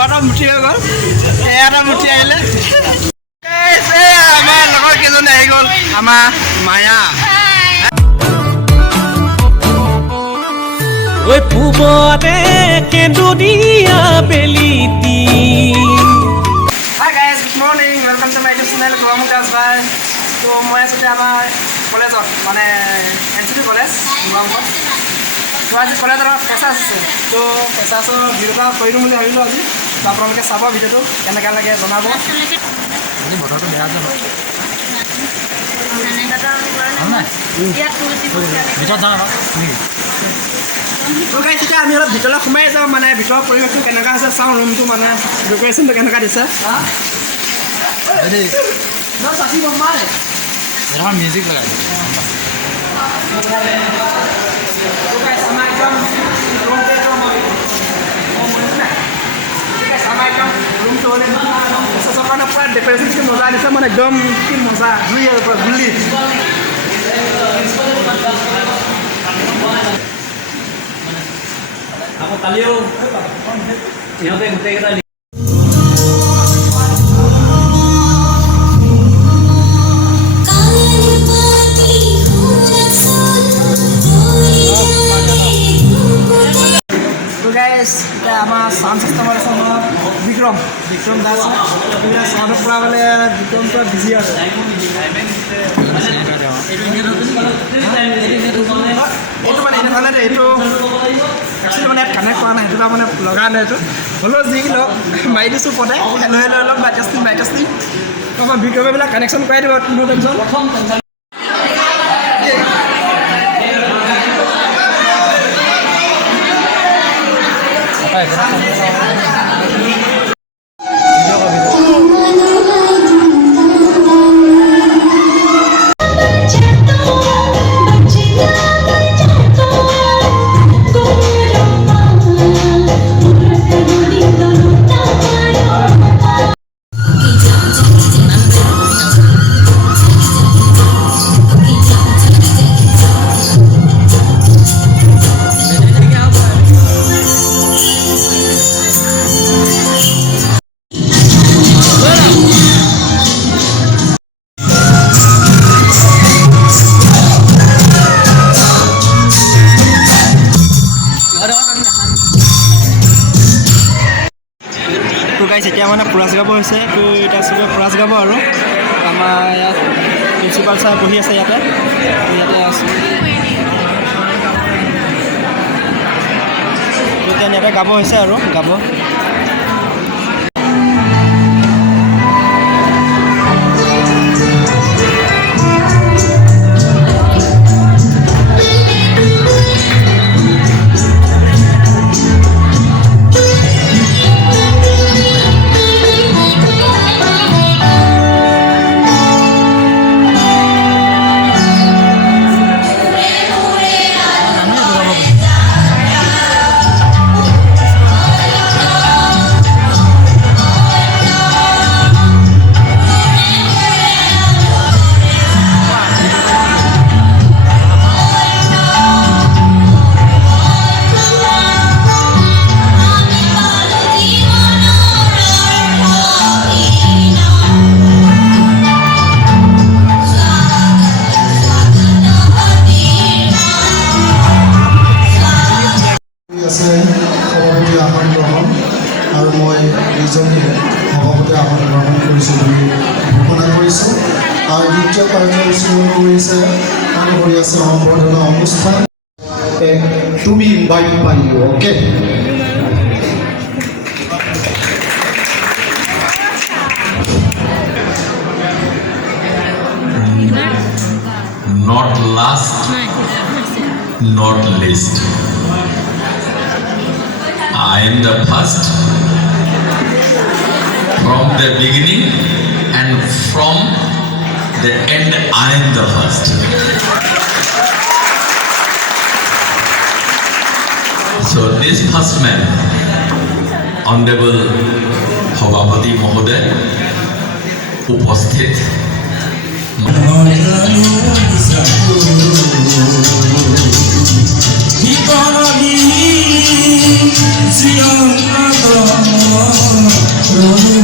দুটা মুঠি হৈ গ'ল এটা মুঠি আহিলে আমাৰ লগৰ কেইজনী আহি গ'ল আমাৰ মায়া ঐ পূবতে কেন্দুনীয়া বেলিটি Hi guys, good morning. Welcome to my channel from Kasbai. So মই আছো আমাৰ কলেজত মানে এনচিটি কলেজ মুগামত তো আজি কলেজৰ ফেচাছ আছে তো ফেচাছৰ ভিডিঅ'টা কৰি দিম বুলি ভাবিলোঁ আজি তো আপোনালোকে চাব ভিডিঅ'টো কেনেকৈ লাগে জনাব আজি বতৰটো বেয়া যাব তো গাইছ এতিয়া আমি অলপ ভিতৰলৈ সোমাই যাওঁ মানে ভিতৰৰ পৰিৱেশটো কেনেকুৱা আছে চাওঁ ৰুমটো মানে ডেক'ৰেশ্যনটো কেনেকুৱা দিছে यहाँ म्यूजिक लगा डेकोरेशन मजा दिसे मैं एकदम कि मजा जुई गुल्ली আমার সাউন্ড সিস্টেম আছে বিক্রম দাস সাউন্ড পৰা মানে বিক্রম পুৰা বিজি আছে এইটো মানে এনেধৰণে এইটো একচুৱেলি মানে ইয়াত কানেক্ট কৰা নাই সেইটো মানে লগা নাই এইটো হ'লেও যি লওক মাৰি দিছোঁ পদে লৈ অলপ বাইটাষ্টিং তাৰপৰা বিক্ৰমবিলাক কানেকশ্যন কৰাই দিব কোনো টেনশ্যন এতিয়া মানে পুৰাচ গাব হৈছে তো এতিয়া চবে পুৰাচ গাব আৰু আমাৰ ইয়াত প্ৰিন্সিপাল ছাৰ বহি আছে ইয়াতে আছোঁ এতিয়া ইয়াতে গাব হৈছে আৰু গাব সভাপতি আসন গ্ৰহণ আৰু মই নিজকে সভাপতি আসন গ্ৰহণ কৰিছোঁ বুলি ঘোষণা কৰিছোঁ আৰু দ্বিতীয় কাৰ্যসূচী কৰি আছে সম্বৰ্ধনা অনুষ্ঠান তুমি ইনভাইট পাৰিব okay Not last, not least. I am the first from the beginning and from the end I am the first. So this first man, Honorable Bhavapati Mohoday, উপস্থিত জীবন আদৰণ